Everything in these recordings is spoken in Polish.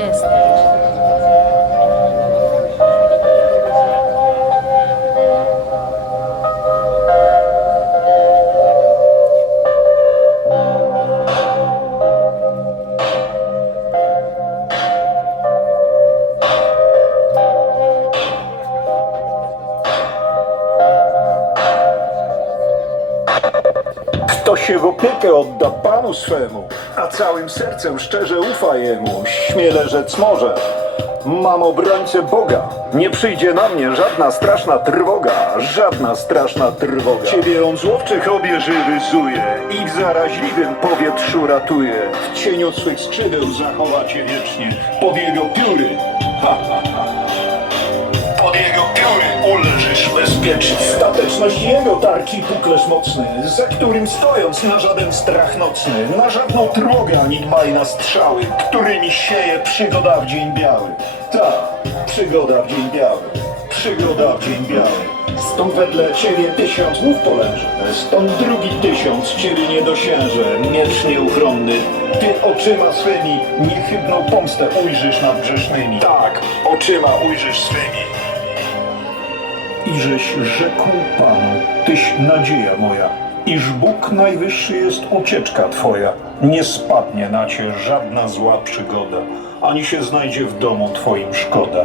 jesteś. Kto się w opiekę odda Panu swemu, a całym sercem szczerze ufa Jemu, śmiele rzec może. Mam obrońcę Boga, nie przyjdzie na mnie żadna straszna trwoga, żadna straszna trwoga. Ciebie on z łowczych obieży ryzuje i w zaraźliwym powietrzu ratuje. W cieniu swych skrzydeł zachowa cię wiecznie, pod jego pióry. Uleżysz bezpiecznie. Stateczność jego tarki puklerz mocny, za którym stojąc na żaden strach nocny, na żadną trwogę ani dbaj na strzały, którymi sieje przygoda w dzień biały. Tak, przygoda w dzień biały, przygoda w dzień biały. Stąd wedle ciebie tysiąc łów poleży, stąd drugi tysiąc ciebie nie dosięże, miecz nieuchronny. Ty oczyma swymi niechybną pomstę ujrzysz nad grzesznymi. Tak, oczyma ujrzysz swymi. Iżeś rzekł Panu, Tyś nadzieja moja, iż Bóg najwyższy jest ucieczka Twoja. Nie spadnie na Cię żadna zła przygoda, ani się znajdzie w domu Twoim szkoda.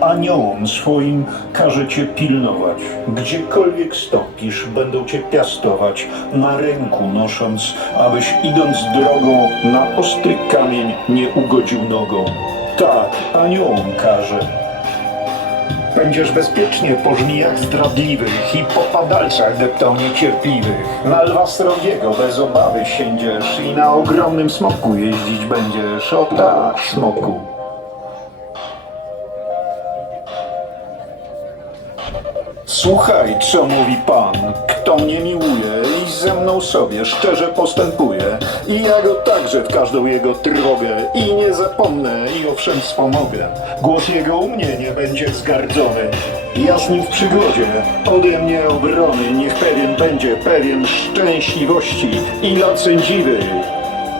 Aniołom swoim każe Cię pilnować. Gdziekolwiek stąpisz, będą Cię piastować, na ręku nosząc, abyś idąc drogą na ostry kamień nie ugodził nogą. Tak, aniołom każe, Będziesz bezpiecznie po żmijach zdradliwych i po padalcach deptał niecierpliwych. Na lwa srogiego bez obawy siędziesz i na ogromnym smoku jeździć będziesz. O tak, smoku. Słuchaj, co mówi Pan. Sobie szczerze postępuje, i ja go także w każdą jego trwogę i nie zapomnę i owszem wspomogę. Głos jego u mnie nie będzie wzgardzony. Ja z nim w przygodzie, ode mnie obrony, niech pewien będzie pewien szczęśliwości i lot sędziwy,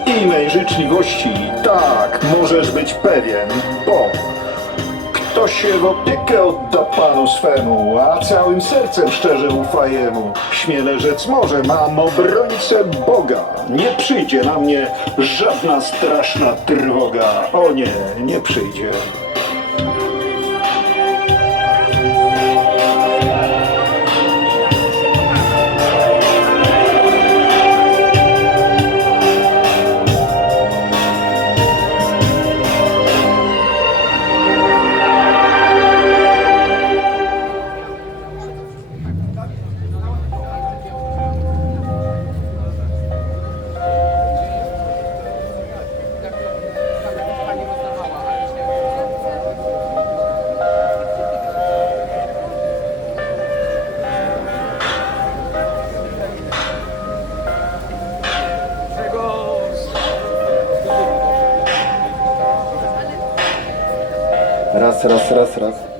i mej życzliwości. Tak, możesz być pewien, bo kto się w opiekę odda Panu swemu, a całym sercem szczerze ufa Jemu, śmiele rzec może, mam obrońcę Boga. Nie przyjdzie na mnie żadna straszna trwoga. O nie, nie przyjdzie. Raz, raz, raz, raz.